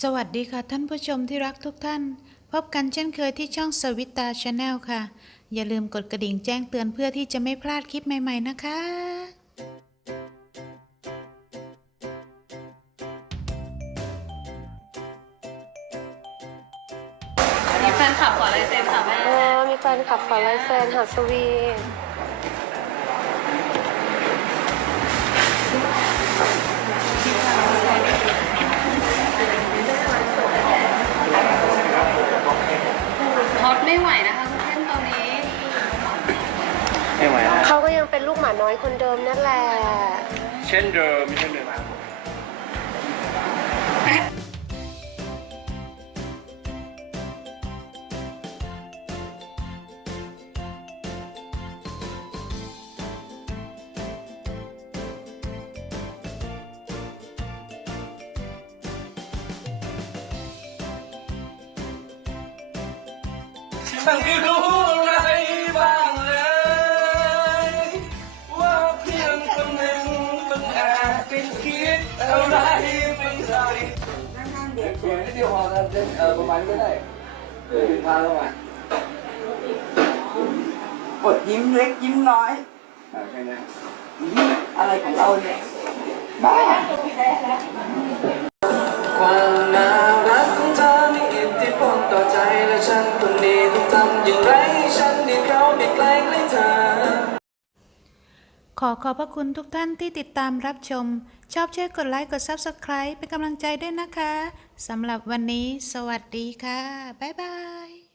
สวัสดีค่ะท่านผู้ชมที่รักทุกท่าน พบกันเช่นเคยที่ช่องสวิตาชาแนลค่ะ อย่าลืมกดกระดิ่งแจ้งเตือนเพื่อที่จะไม่พลาดคลิปใหม่ ๆ นะคะ มีแฟนคลับขอลายเซ็นค่ะแม่ เออมีแฟนขับขอลายเซ็นหาสวี ไม่ไหวนะคะคุณเพื่อนตอนนี้ไม่ไหวนะเขาก็ยังเป็นลูกหมาน้อยคนเดิมนั่นแหละ เช่นเดิมเช่นเดิม ฉันไม่รู้อะไรบ้างเลยว่าเพียงคนหนึ่งมันแอบไปคิดอะไรเป็นไรเดี๋ยวคุยนิดเดียวพอนะเต้นเออประมาณนี้ก็ได้เออถึงพาล้วมากดยิ้มเล็กยิ้มน้อยอ่าแค่นี้อะไรของเราเนี่ยบ้า ความน่ารักของเธอมีอิทธิพลต่อใจและฉันคนนี้ อย่างไรฉันได้เข้าไปใกล้ใกล้เธอ ขอขอบพระคุณทุกท่านที่ติดตามรับชม ชอบช่วยกดไลค์กด Subscribe เป็นกำลังใจด้วยนะคะสำหรับวันนี้ สวัสดีค่ะ บ๊ายบาย